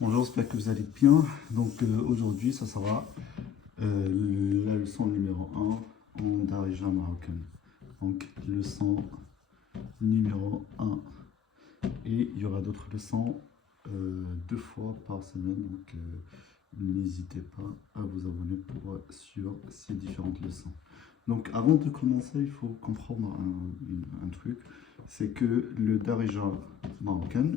Bonjour, j'espère que vous allez bien. Donc aujourd'hui, ça sera la leçon numéro 1 en Darija marocaine. Donc leçon numéro 1. Et il y aura d'autres leçons 2 fois par semaine. Donc n'hésitez pas à vous abonner sur ces différentes leçons. Donc avant de commencer, il faut comprendre un truc. C'est que le Darija marocain,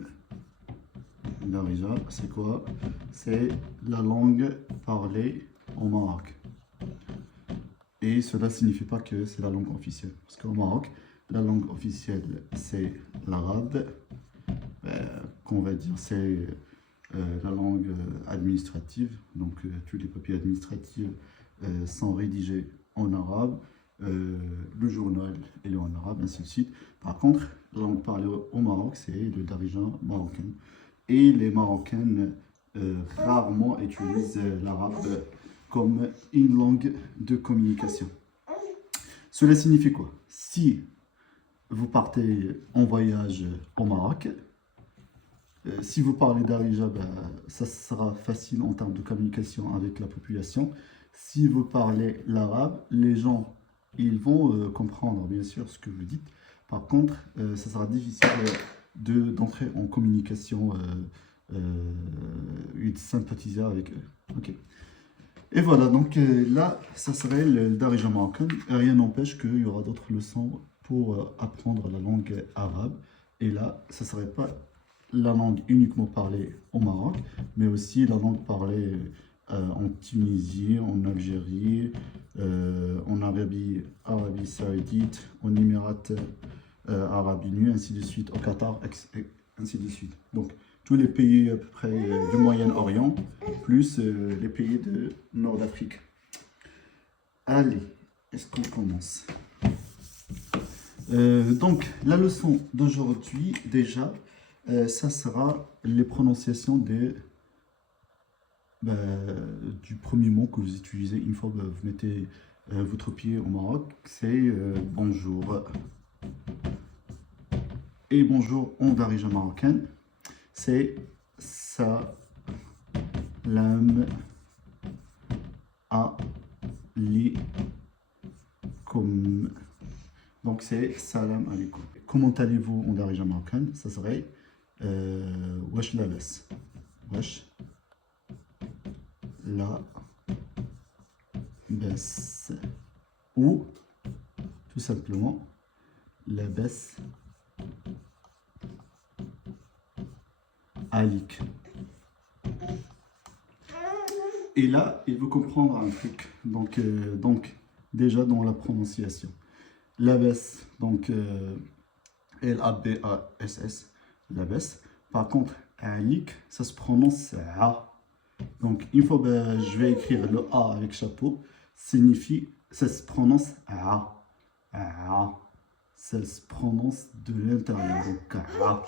Darija, c'est quoi? C'est la langue parlée au Maroc. Et cela ne signifie pas que c'est la langue officielle. Parce qu'au Maroc, la langue officielle, c'est l'arabe. Qu'on va dire, c'est la langue administrative. Donc, tous les papiers administratifs sont rédigés en arabe. Le journal est en arabe, ainsi de suite. Par contre, la langue parlée au Maroc, c'est le darija marocain. Et les Marocaines rarement utilisent l'arabe comme une langue de communication. Cela signifie quoi? Si vous partez en voyage au Maroc, si vous parlez darija, ça sera facile en termes de communication avec la population. Si vous parlez l'arabe, les gens ils vont comprendre bien sûr ce que vous dites. Par contre, ça sera difficile d'entrer en communication et de sympathiser avec eux. Ok. Et voilà, donc là, ça serait le Darija marocain. Et rien n'empêche qu'il y aura d'autres leçons pour apprendre la langue arabe. Et là, ça ne serait pas la langue uniquement parlée au Maroc, mais aussi la langue parlée en Tunisie, en Algérie, en Arabie Saoudite, en Émirats Arabes Unis, ainsi de suite, au Qatar, ainsi de suite. Donc, tous les pays à peu près du Moyen-Orient, plus les pays de Nord d'Afrique. Allez, est-ce qu'on commence? Donc, la leçon d'aujourd'hui, déjà, ça sera les prononciations du premier mot que vous utilisez une fois que vous mettez votre pied au Maroc, c'est bonjour. Et bonjour en darija marocain, c'est salam alaikum. Donc c'est salam alaikum. Comment allez-vous en darija marocain? Ça serait wesh labas. Wesh la bas. Ou tout simplement la bas alik. Et là, il faut comprendre un truc. Donc déjà dans la prononciation. Labas, donc L-A-B-A-S-S, labas. Par contre, alik, ça se prononce A. Donc, une fois que je vais écrire le A avec chapeau, signifie, ça se prononce A. A. Ça se prononce de l'intérieur, donc A.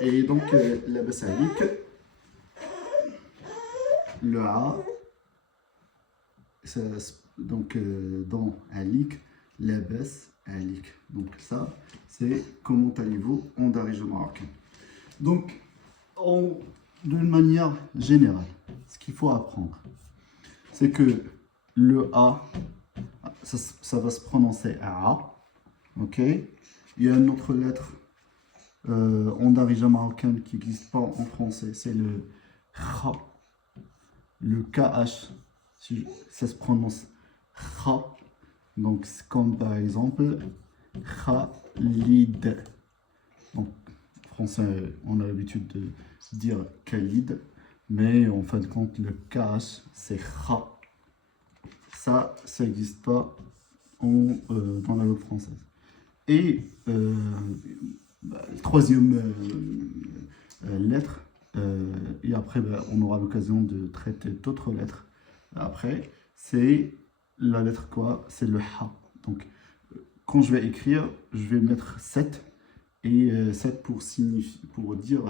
Et donc, labas alik, le A, donc dans alik, labas alik. Donc ça, c'est comment allez-vous en darija marocain. Donc, d'une manière générale, ce qu'il faut apprendre, c'est que le A, ça va se prononcer A. Ok. Il y a une autre lettre en darija marocain qui n'existe pas en français, c'est le Kha. Le KH, ça se prononce Kha. Donc, c'est comme par exemple Khalid. Donc, en français, on a l'habitude de dire Khalid, mais en fin de compte, le KH, c'est Kha. Ça n'existe pas dans la langue française. Et troisième lettre, et après, on aura l'occasion de traiter d'autres lettres. Après, c'est la lettre quoi? C'est le Ha. Donc, quand je vais écrire, je vais mettre 7. Et 7 pour dire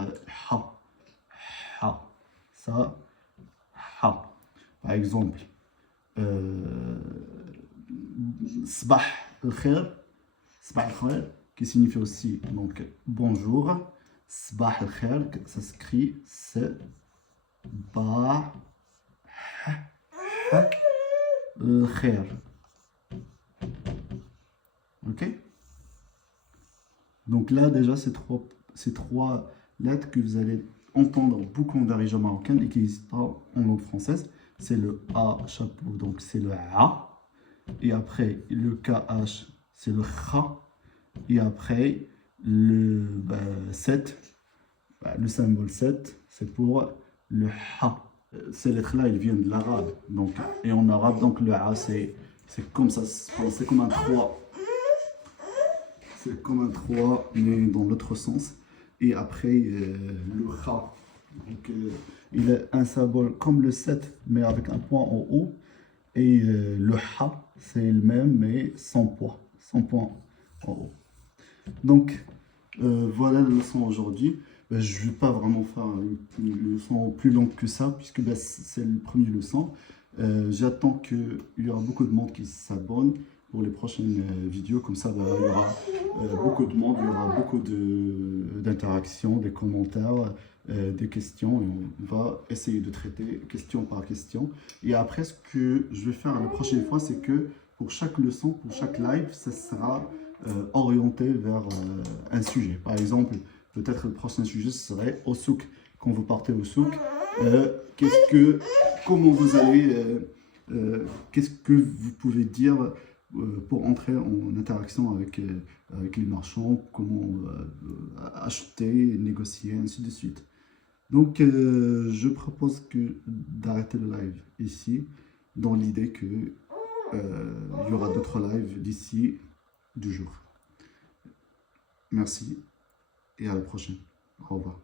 Ha. Ha. Ça, Ha. Par exemple, Sbah al-Khair. Sbah al-Khair, qui signifie aussi donc bonjour. Sbah al-Khair, ça s'écrit ba, ha, الخير. Ok? Donc là, déjà, ces trois lettres que vous allez entendre beaucoup en darija marocaine et qui n'existent pas en langue française, c'est le A chapeau, donc c'est le A. Et après, le KH, c'est le Kha. Et après, le 7, le symbole 7, c'est pour le Ha. Ces lettres-là, elles viennent de l'arabe. Donc, et en arabe, donc le A, c'est comme ça, c'est comme un 3. C'est comme un 3, mais dans l'autre sens. Et après, le Kha. Donc, il a un symbole comme le 7, mais avec un point en haut. Et le Ha, c'est le même, mais sans poids, sans point en haut. Donc, voilà la leçon aujourd'hui. Je ne vais pas vraiment faire une leçon plus longue que ça, puisque c'est le premier leçon. J'attends qu'il y aura beaucoup de monde qui s'abonne pour les prochaines vidéos. Comme ça, il y aura beaucoup de monde, il y aura beaucoup d'interactions, des commentaires, des questions. Et on va essayer de traiter question par question. Et après, ce que je vais faire la prochaine fois, c'est que pour chaque leçon, pour chaque live, ça sera orienté vers un sujet. Par exemple, peut-être le prochain sujet serait au souk. Quand vous partez au souk, comment vous allez, qu'est-ce que vous pouvez dire pour entrer en interaction avec les marchands, comment acheter, négocier, ainsi de suite. Donc, je propose d'arrêter le live ici, dans l'idée que il y aura d'autres lives d'ici 2 jours. Merci et à la prochaine. Au revoir.